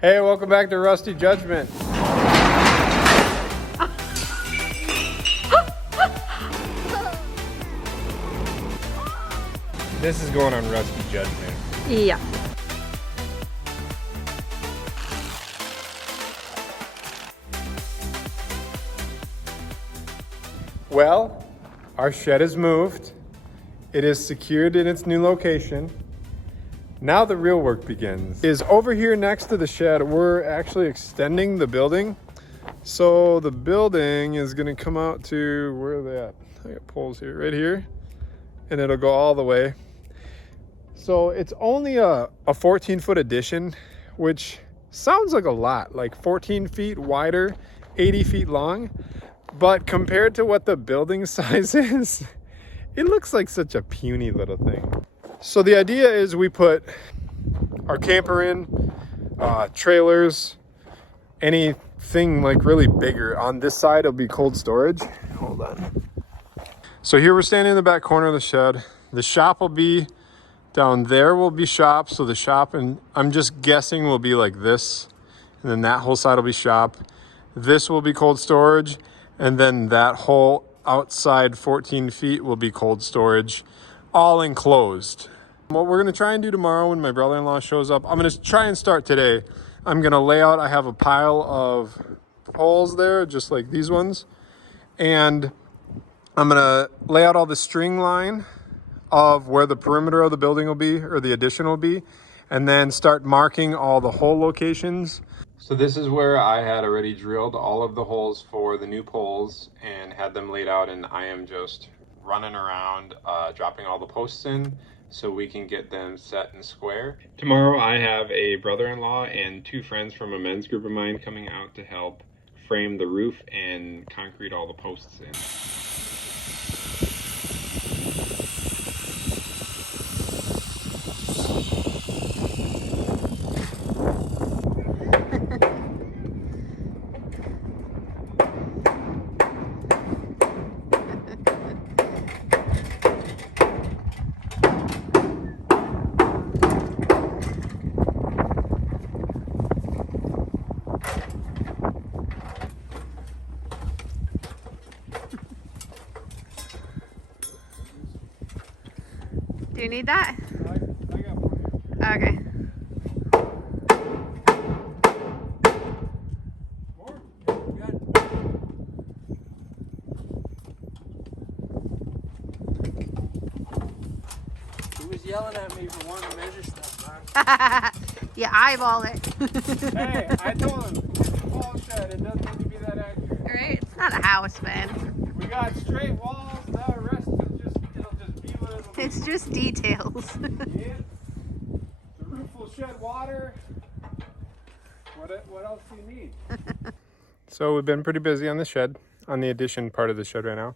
Hey, welcome back to Rusty Judgment. This is going on Rusty Judgment. Yeah. Well, our shed is moved. It is secured in its new location. Now the real work begins. Is over here next to the shed, we're actually extending the building. So the building is gonna come out to, where are they at? I got poles here, right here. And it'll go all the way. So it's only a 14-foot addition, which sounds like a lot, like 14 feet wider, 80 feet long. But compared to what the building size is, it looks like such a puny little thing. So the idea is we put our camper in, trailers, anything like really bigger. On this side, it'll be cold storage. Hold on. So here we're standing in the back corner of the shed. The shop will be down there, will be shop. So the shop, and I'm just guessing, will be like this. And then that whole side will be shop. This will be cold storage. And then that whole outside 14 feet will be cold storage, all enclosed. What we're gonna try and do tomorrow when my brother-in-law shows up, I'm gonna try and start today. I'm gonna lay out, I have a pile of poles there, just like these ones. And I'm gonna lay out all the string line of where the perimeter of the building will be, or the addition will be, and then start marking all the hole locations. So this is where I had already drilled all of the holes for the new poles and had them laid out, and I am just running around dropping all the posts in so we can get them set and square. Tomorrow I have a brother-in-law and two friends from a men's group of mine coming out to help frame the roof and concrete all the posts in. Do you need that? I got one here. Okay. More? Good. He was yelling at me for wanting to measure stuff, man. Yeah, eyeball it. Hey, I told him, it's a wall shed, it doesn't need to be that accurate. Right? It's not a house, man. We got straight walls, the rest will it'll just be what it'll be. It's just details. Yeah. The roof will shed water. What else do you need? So we've been pretty busy on the shed, on the addition part of the shed right now.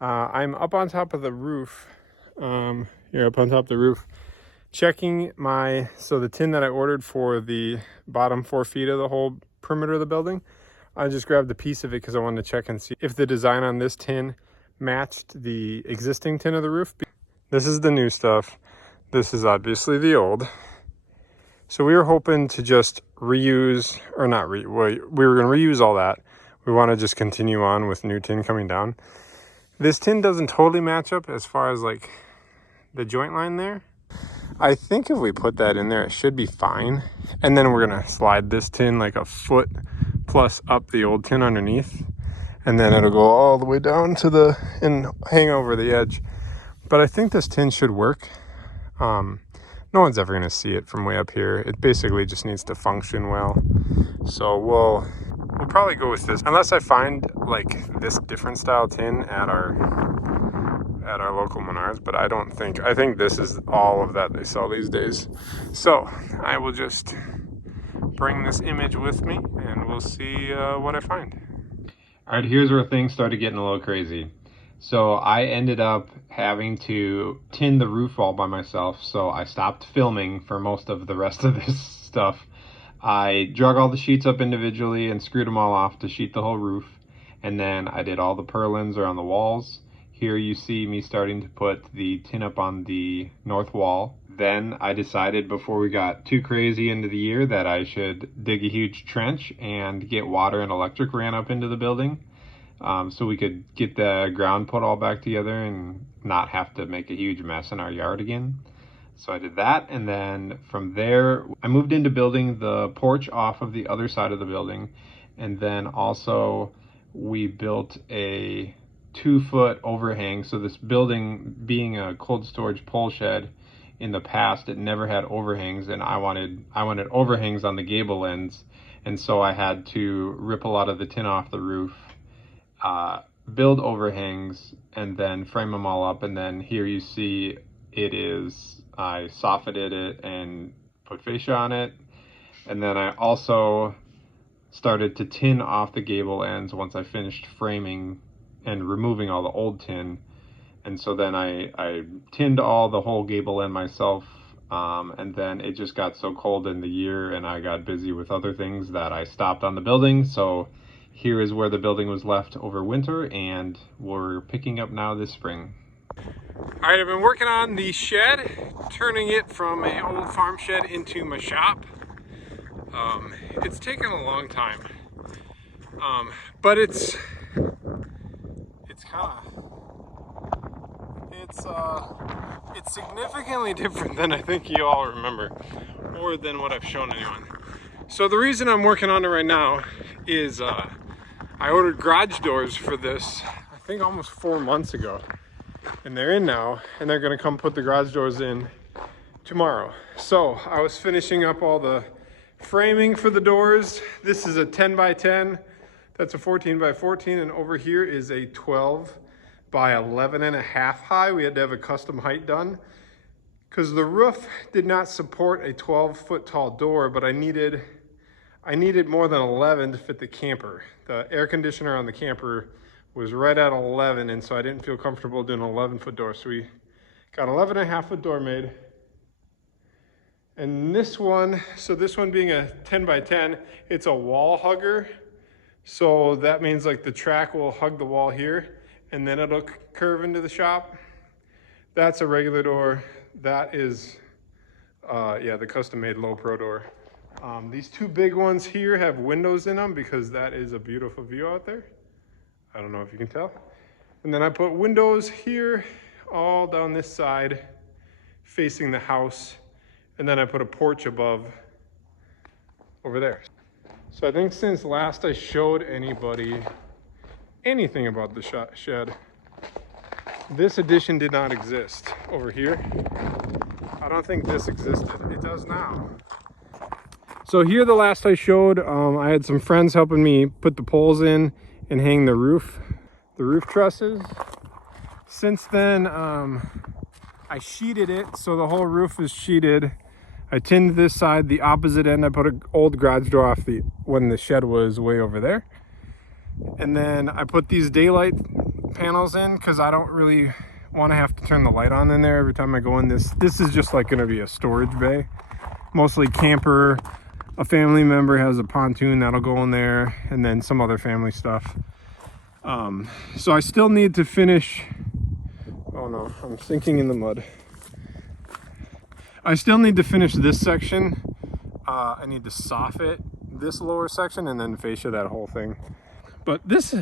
I'm up on top of the roof, here up on top of the roof, checking so the tin that I ordered for the bottom 4 feet of the whole perimeter of the building. I just grabbed a piece of it because I wanted to check and see if the design on this tin matched the existing tin of the roof. This is the new stuff. This is obviously the old. So we were hoping to just reuse, or not we were going to reuse all that. We want to just continue on with new tin coming down. This tin doesn't totally match up as far as like the joint line there. I think if we put that in there, it should be fine. And then we're going to slide this tin like a foot plus up the old tin underneath. And then it'll go all the way down to and hang over the edge. But I think this tin should work. No one's ever going to see it from way up here. It basically just needs to function well. So we'll probably go with this. Unless I find like this different style tin at our local Menards, but I think this is all of that they sell these days. So I will just bring this image with me and we'll see what I find. All right, here's where things started getting a little crazy. So I ended up having to tin the roof all by myself, so I stopped filming for most of the rest of this stuff. I drug all the sheets up individually and screwed them all off to sheet the whole roof, and then I did all the purlins around the walls. Here you see me starting to put the tin up on the north wall. Then I decided before we got too crazy into the year that I should dig a huge trench and get water and electric ran up into the building, so we could get the ground put all back together and not have to make a huge mess in our yard again. So I did that, and then from there I moved into building the porch off of the other side of the building, and then also we built a 2-foot overhang. So this building, being a cold storage pole shed, in the past it never had overhangs, and I wanted overhangs on the gable ends, and so I had to rip a lot of the tin off the roof, build overhangs, and then frame them all up. And then here you see I softened it and put fascia on it, and then I also started to tin off the gable ends once I finished framing and removing all the old tin. And so then I tinned the whole gable end myself, and then it just got so cold in the year and I got busy with other things that I stopped on the building. So here is where the building was left over winter, and we're picking up now this spring. All right, I've been working on the shed, turning it from an old farm shed into my shop. It's taken a long time, but it's significantly different than I think you all remember, or than what I've shown anyone. So the reason I'm working on it right now is I ordered garage doors for this, I think almost 4 months ago, and they're in now, and they're gonna come put the garage doors in tomorrow. So I was finishing up all the framing for the doors. This is a 10 by 10, that's a 14 by 14, and over here is a 12 by 11.5 high. We had to have a custom height done because the roof did not support a 12-foot tall door, but I needed more than 11 to fit the camper. The air conditioner on the camper was right at 11, and so I didn't feel comfortable doing an 11-foot door. So we got an 11.5-foot door made. And this one being a 10 by 10, it's a wall hugger. So that means like the track will hug the wall here, and then it'll curve into the shop. That's a regular door. That is, the custom made low pro door. These two big ones here have windows in them because that is a beautiful view out there. I don't know if you can tell. And then I put windows here, all down this side, facing the house. And then I put a porch above over there. So I think since last I showed anybody anything about the shed, this addition did not exist over here. I don't think this existed. It does now. So here the last I showed, I had some friends helping me put the poles in and hang the roof trusses. Since then, I sheeted it, so the whole roof is sheeted. I tinned this side, the opposite end. I put an old garage door off when the shed was way over there. And then I put these daylight panels in because I don't really want to have to turn the light on in there every time I go in. This is just like going to be a storage bay, mostly camper. A family member has a pontoon that'll go in there, and then some other family stuff. So I still need to finish. Oh no, I'm sinking in the mud. I still need to finish this section. I need to soffit this lower section and then fascia that whole thing. But this,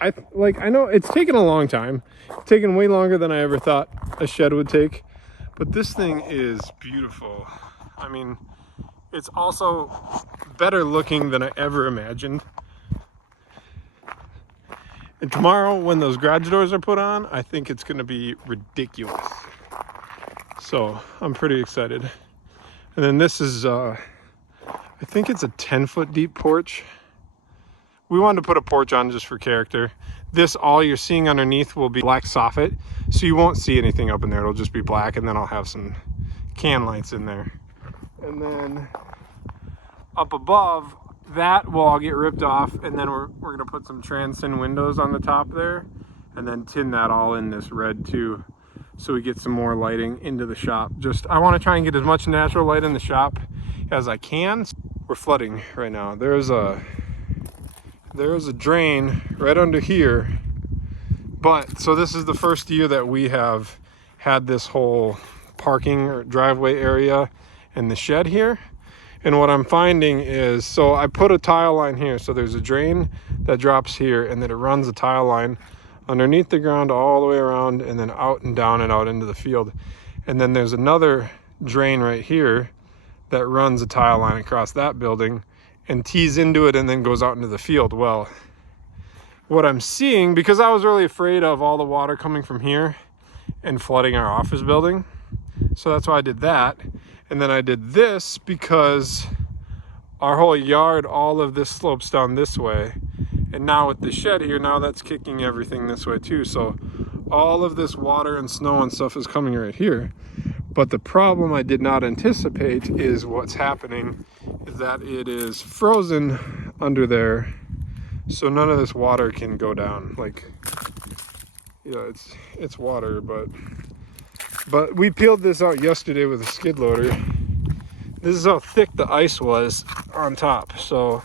I know it's taken a long time. It's taken way longer than I ever thought a shed would take. But this thing is beautiful. I mean, it's also better looking than I ever imagined. And tomorrow, when those garage doors are put on, I think it's gonna be ridiculous. So I'm pretty excited. And then this is, I think it's a 10-foot deep porch. We wanted to put a porch on just for character. This, all you're seeing underneath will be black soffit, so you won't see anything up in there. It'll just be black, and then I'll have some can lights in there. And then up above, that will all get ripped off, and then we're gonna put some transin windows on the top there, and then tin that all in this red too, so we get some more lighting into the shop. I want to try and get as much natural light in the shop as I can. We're flooding right now. There's a drain right under here But so this is the first year that we have had this whole parking or driveway area and the shed here. And what I'm finding is, so I put a tile line here. So there's a drain that drops here, and then it runs a tile line underneath the ground all the way around and then out and down and out into the field. And then there's another drain right here that runs a tile line across that building and tees into it and then goes out into the field. Well, what I'm seeing, because I was really afraid of all the water coming from here and flooding our office building, so that's why I did that. And then I did this because our whole yard, all of this slopes down this way. And now with the shed here, now that's kicking everything this way too. So all of this water and snow and stuff is coming right here. But the problem I did not anticipate is what's happening is that it is frozen under there. So none of this water can go down. Like, you know, it's water, but we peeled this out yesterday with a skid loader. This is how thick the ice was on top. So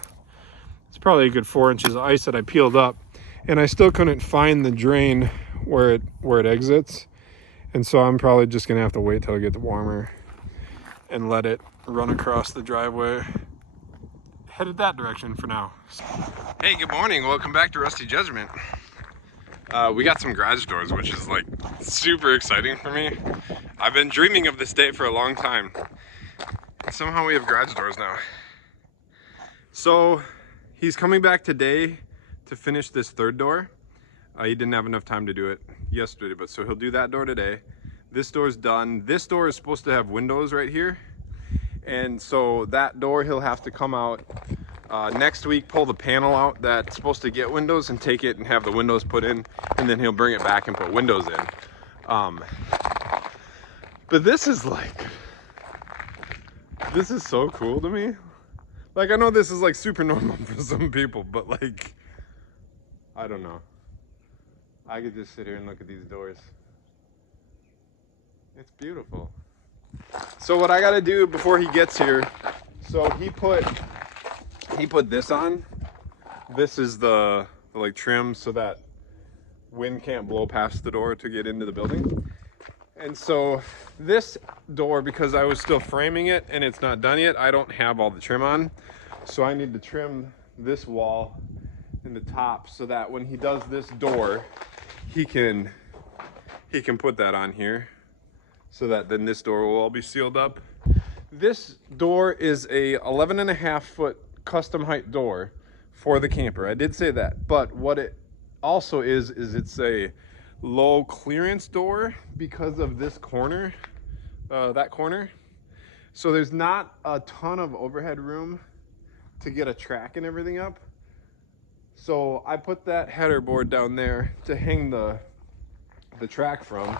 it's probably a good 4 inches of ice that I peeled up, and I still couldn't find the drain where it exits. And so I'm probably just gonna have to wait till it gets warmer and let it run across the driveway. Headed that direction for now. Hey, good morning. Welcome back to Rusty Judgment. We got some garage doors, which is like super exciting for me. I've been dreaming of this day for a long time. And somehow we have garage doors now. So he's coming back today to finish this third door. He didn't have enough time to do it yesterday, but so he'll do that door today. This door's done. This door is supposed to have windows right here. And so that door, he'll have to come out next week, pull the panel out that's supposed to get windows and take it and have the windows put in, and then he'll bring it back and put windows in. But this is so cool to me. Like, I know this is like super normal for some people, but like, I don't know. I could just sit here and look at these doors. It's beautiful. So what I gotta do before he gets here, so he put this on. This is the like trim so that wind can't blow past the door to get into the building. And so this door, because I was still framing it and it's not done yet, I don't have all the trim on. So I need to trim this wall in the top so that when he does this door, he can put that on here, so that then this door will all be sealed up. This door is a 11.5-foot custom height door for the camper. I did say that, but what it also is it's a low clearance door because of this corner, that corner. So there's not a ton of overhead room to get a track and everything up. So I put that header board down there to hang the track from.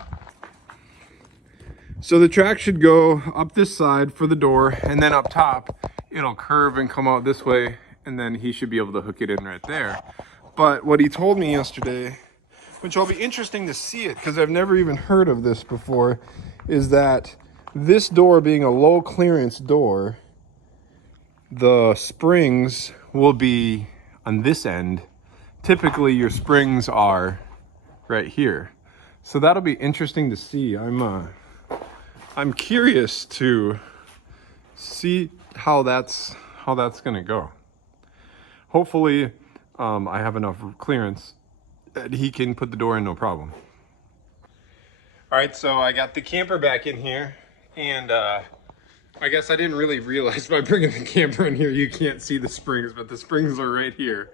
So the track should go up this side for the door, and then up top it'll curve and come out this way, and then he should be able to hook it in right there. But what he told me yesterday, which will be interesting to see it because I've never even heard of this before, is that this door being a low clearance door, the springs will be on this end. Typically your springs are right here. So that'll be interesting to see. I'm curious to see how that's gonna go. Hopefully I have enough clearance that he can put the door in no problem. All right, so I got the camper back in here, and I guess I didn't really realize by bringing the camper in here you can't see the springs, but the springs are right here.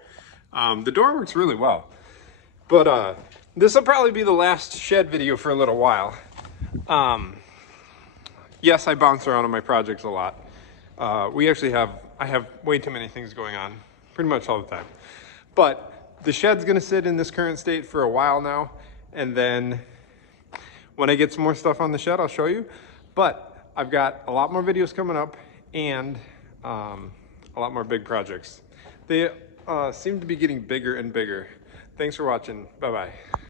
The door works really well. But this will probably be the last shed video for a little while. Yes, I bounce around on my projects a lot. I have way too many things going on, pretty much all the time. But the shed's gonna sit in this current state for a while now, and then when I get some more stuff on the shed, I'll show you. But I've got a lot more videos coming up, and a lot more big projects. They seem to be getting bigger and bigger. Thanks for watching. Bye-bye.